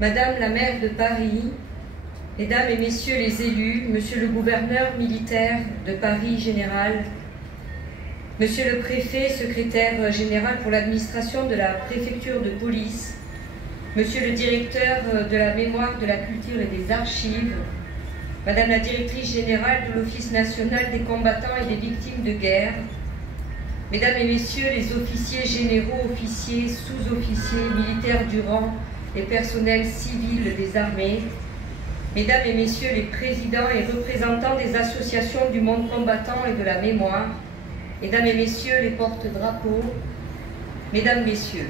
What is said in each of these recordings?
Madame la maire de Paris, Mesdames et Messieurs les élus, Monsieur le gouverneur militaire de Paris général, Monsieur le préfet, secrétaire général pour l'administration de la préfecture de police, Monsieur le directeur de la mémoire, de la culture et des archives, Madame la directrice générale de l'Office national des combattants et des victimes de guerre, Mesdames et Messieurs les officiers généraux, officiers, sous-officiers, militaires du rang et personnels civils des armées, Mesdames et Messieurs les présidents et représentants des associations du monde combattant et de la mémoire, Mesdames et Messieurs les porte-drapeaux, Mesdames, Messieurs,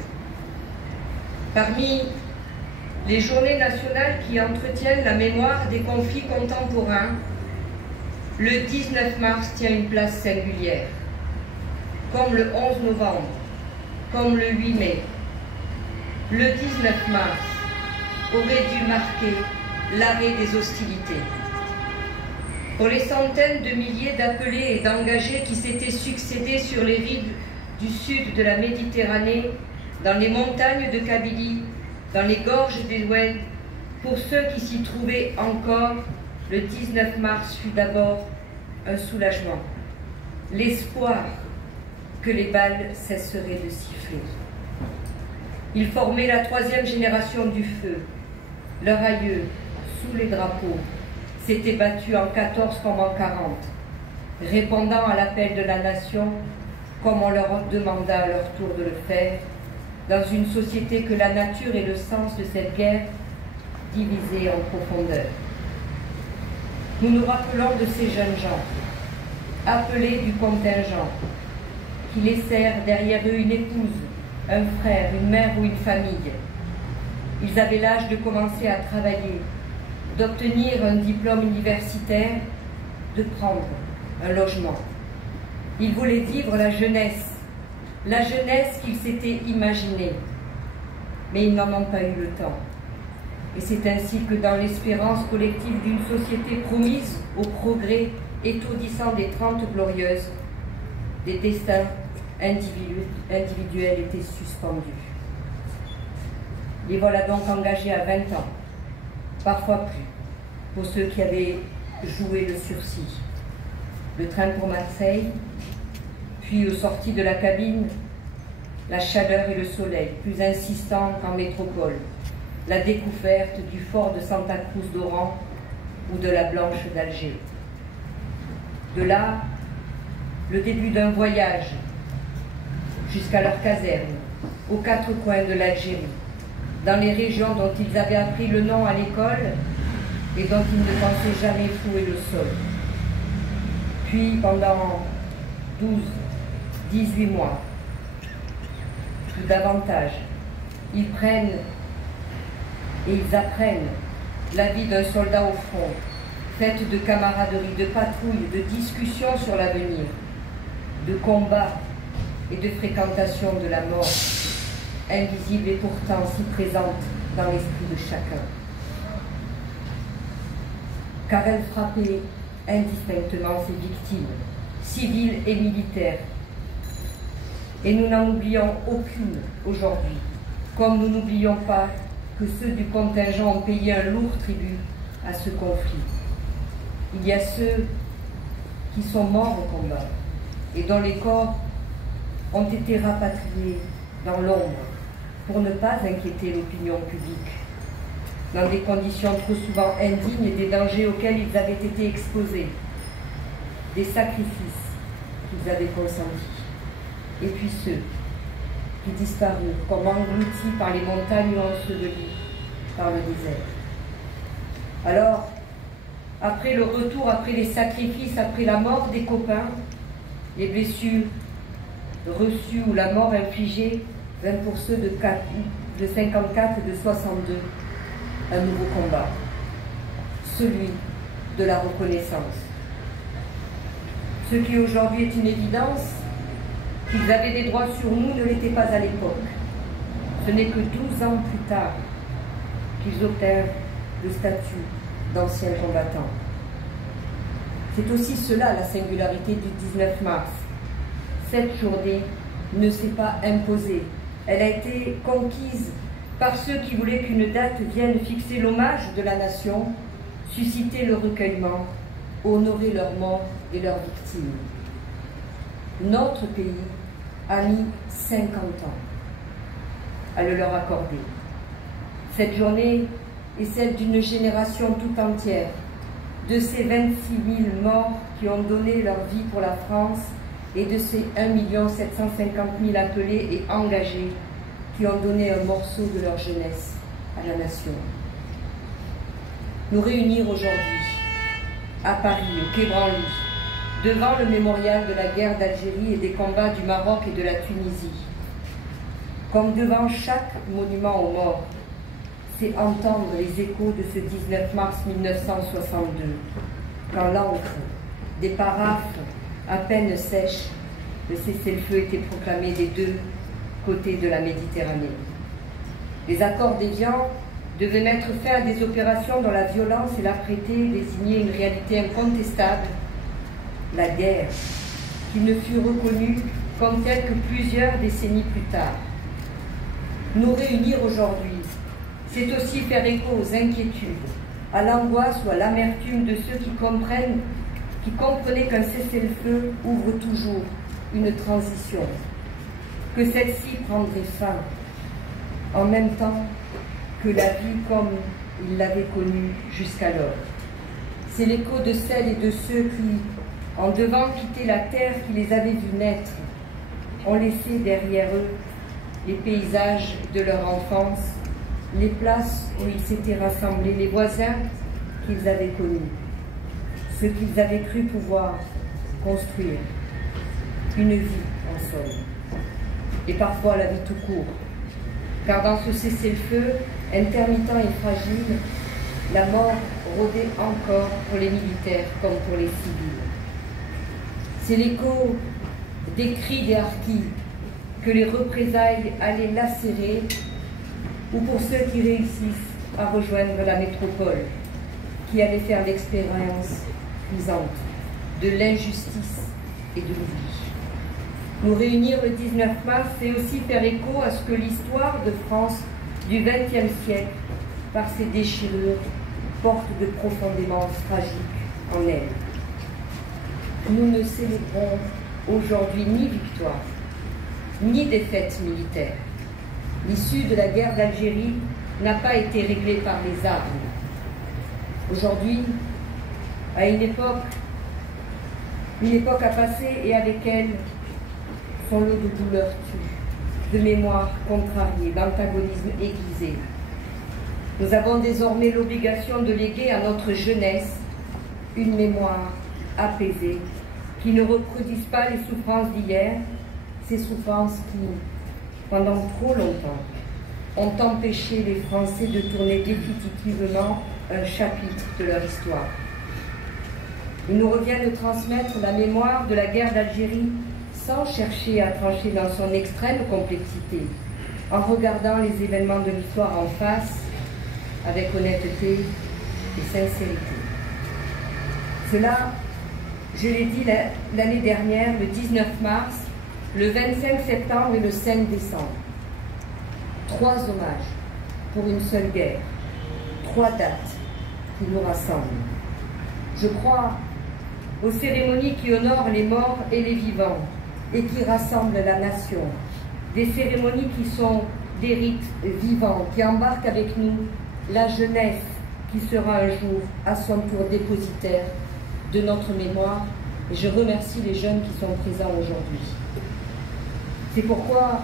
parmi les journées nationales qui entretiennent la mémoire des conflits contemporains, le 19 mars tient une place singulière, comme le 11 novembre, comme le 8 mai. Le 19 mars aurait dû marquer l'arrêt des hostilités. Pour les centaines de milliers d'appelés et d'engagés qui s'étaient succédés sur les rives du sud de la Méditerranée, dans les montagnes de Kabylie, dans les gorges des Oued, pour ceux qui s'y trouvaient encore, le 19 mars fut d'abord un soulagement, l'espoir que les balles cesseraient de siffler. Ils formaient la troisième génération du feu. Leur aïeux, sous les drapeaux, s'étaient battus en 14 comme en 40, répondant à l'appel de la nation comme on leur demanda à leur tour de le faire, dans une société que la nature et le sens de cette guerre divisaient en profondeur. Nous nous rappelons de ces jeunes gens, appelés du contingent, qui laissèrent derrière eux une épouse, un frère, une mère ou une famille. Ils avaient l'âge de commencer à travailler, d'obtenir un diplôme universitaire, de prendre un logement. Ils voulaient vivre la jeunesse qu'ils s'étaient imaginée. Mais ils n'en ont pas eu le temps. Et c'est ainsi que dans l'espérance collective d'une société promise au progrès étourdissant des 30 glorieuses, des destins individuels étaient suspendus. Les voilà donc engagés à 20 ans, parfois plus, pour ceux qui avaient joué le sursis. Le train pour Marseille, puis aux sorties de la cabine, la chaleur et le soleil, plus insistants qu'en métropole, la découverte du fort de Santa Cruz d'Oran ou de la Blanche d'Alger. De là, le début d'un voyage jusqu'à leur caserne, aux quatre coins de l'Algérie, dans les régions dont ils avaient appris le nom à l'école et dont ils ne pensaient jamais flouer le sol. Puis, pendant 12, 18 mois, ou davantage, ils prennent et ils apprennent la vie d'un soldat au front, faite de camaraderie, de patrouille, de discussions sur l'avenir, de combats et de fréquentation de la mort, invisible et pourtant si présente dans l'esprit de chacun. Car elle frappait indistinctement ses victimes, civiles et militaires. Et nous n'en oublions aucune aujourd'hui, comme nous n'oublions pas que ceux du contingent ont payé un lourd tribut à ce conflit. Il y a ceux qui sont morts au combat et dont les corps ont été rapatriés dans l'ombre pour ne pas inquiéter l'opinion publique, dans des conditions trop souvent indignes et des dangers auxquels ils avaient été exposés, des sacrifices qu'ils avaient consentis, et puis ceux qui disparurent comme engloutis par les montagnes ensevelies par le désert. Alors, après le retour, après les sacrifices, après la mort des copains, les blessures reçues ou la mort infligée, vint pour ceux de 54 et de 62, un nouveau combat, celui de la reconnaissance. Ce qui aujourd'hui est une évidence, qu'ils avaient des droits sur nous, ne l'était pas à l'époque. Ce n'est que 12 ans plus tard qu'ils obtinrent le statut d'anciens combattants. C'est aussi cela la singularité du 19 mars. Cette journée ne s'est pas imposée. Elle a été conquise par ceux qui voulaient qu'une date vienne fixer l'hommage de la nation, susciter le recueillement, honorer leurs morts et leurs victimes. Notre pays a mis 50 ans à le leur accorder. Cette journée est celle d'une génération tout entière, de ces 26 000 morts qui ont donné leur vie pour la France et de ces 1 750 000 appelés et engagés qui ont donné un morceau de leur jeunesse à la nation. Nous réunir aujourd'hui, à Paris, au Quai Branly, devant le mémorial de la guerre d'Algérie et des combats du Maroc et de la Tunisie, comme devant chaque monument aux morts, c'est entendre les échos de ce 19 mars 1962, quand l'encre des paraphes à peine sèche, le cessez-le-feu était proclamé des deux côtés de la Méditerranée. Les accords d'Évian devaient mettre fin à des opérations dont la violence et l'âpreté désignaient une réalité incontestable, la guerre, qui ne fut reconnue comme telle que plusieurs décennies plus tard. Nous réunir aujourd'hui, c'est aussi faire écho aux inquiétudes, à l'angoisse ou à l'amertume de ceux qui comprenaient qu'un cessez-le-feu ouvre toujours une transition, que celle-ci prendrait fin, en même temps que la vie comme ils l'avaient connue jusqu'alors. C'est l'écho de celles et de ceux qui, en devant quitter la terre qui les avait vus naître, ont laissé derrière eux les paysages de leur enfance, les places où ils s'étaient rassemblés, les voisins qu'ils avaient connus, ceux qu'ils avaient cru pouvoir construire, une vie en somme, et parfois la vie tout court, car dans ce cessez-le-feu, intermittent et fragile, la mort rôdait encore pour les militaires comme pour les civils. C'est l'écho des cris des harkis que les représailles allaient lacérer, ou pour ceux qui réussissent à rejoindre la métropole, qui allaient faire l'expérience cuisante de l'injustice et de l'oubli. Nous réunir le 19 mars, c'est aussi faire écho à ce que l'histoire de France du XXe siècle, par ses déchirures, porte de profondément tragique en elle. Nous ne célébrons aujourd'hui ni victoire, ni défaite militaire. L'issue de la guerre d'Algérie n'a pas été réglée par les armes. Aujourd'hui, à une époque a passé et avec elle son lot de douleurs tues, de mémoires contrariées, d'antagonismes aiguisés. Nous avons désormais l'obligation de léguer à notre jeunesse une mémoire apaisée, qui ne reproduise pas les souffrances d'hier, ces souffrances qui, pendant trop longtemps, ont empêché les Français de tourner définitivement un chapitre de leur histoire. Il nous revient de transmettre la mémoire de la guerre d'Algérie sans chercher à trancher dans son extrême complexité, en regardant les événements de l'histoire en face, avec honnêteté et sincérité. Cela, je l'ai dit l'année dernière, le 19 mars, le 25 septembre et le 5 décembre. 3 hommages pour une seule guerre, 3 dates qui nous rassemblent. Je crois aux cérémonies qui honorent les morts et les vivants et qui rassemblent la nation. Des cérémonies qui sont des rites vivants, qui embarquent avec nous la jeunesse qui sera un jour à son tour dépositaire de notre mémoire. Et je remercie les jeunes qui sont présents aujourd'hui. C'est pourquoi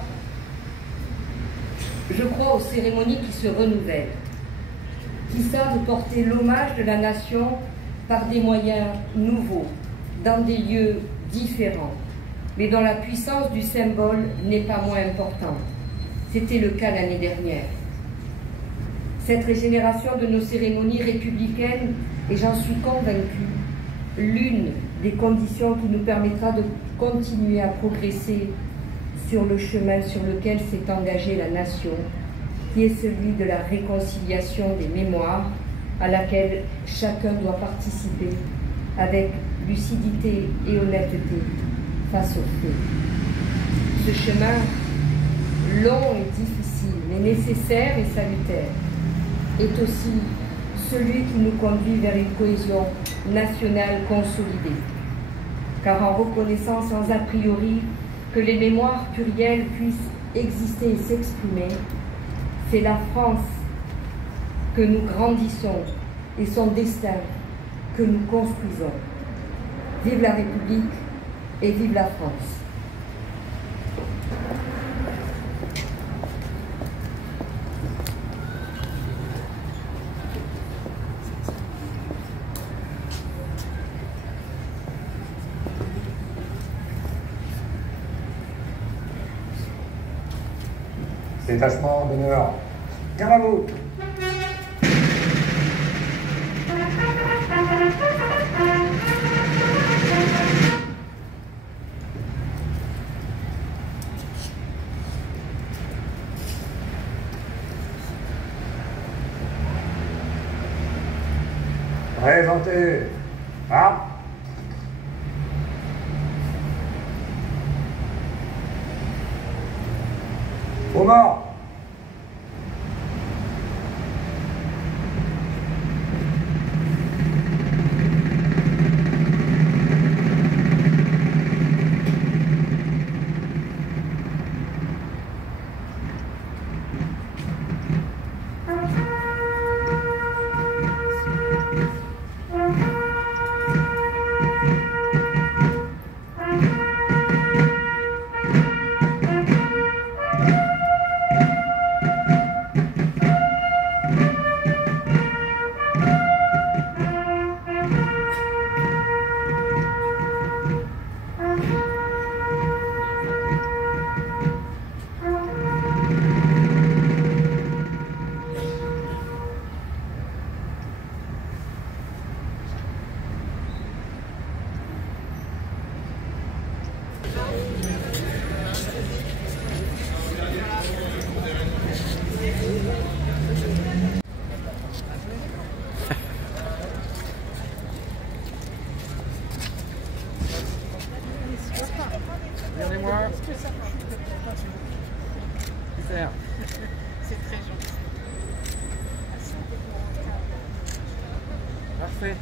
je crois aux cérémonies qui se renouvellent, qui savent porter l'hommage de la nation par des moyens nouveaux, dans des lieux différents, mais dont la puissance du symbole n'est pas moins importante. C'était le cas l'année dernière. Cette régénération de nos cérémonies républicaines est, j'en suis convaincue, l'une des conditions qui nous permettra de continuer à progresser sur le chemin sur lequel s'est engagée la nation, qui est celui de la réconciliation des mémoires, à laquelle chacun doit participer avec lucidité et honnêteté face aux faits. Ce chemin long et difficile mais nécessaire et salutaire, est aussi celui qui nous conduit vers une cohésion nationale consolidée. Car en reconnaissant sans a priori que les mémoires plurielles puissent exister et s'exprimer, c'est la France que nous grandissons et son destin que nous construisons. Vive la République et vive la France. Détachement d'honneur. Garde à vous. Présentez. Ah. Aux morts. Regardez-moi. C'est très gentil. Parfait.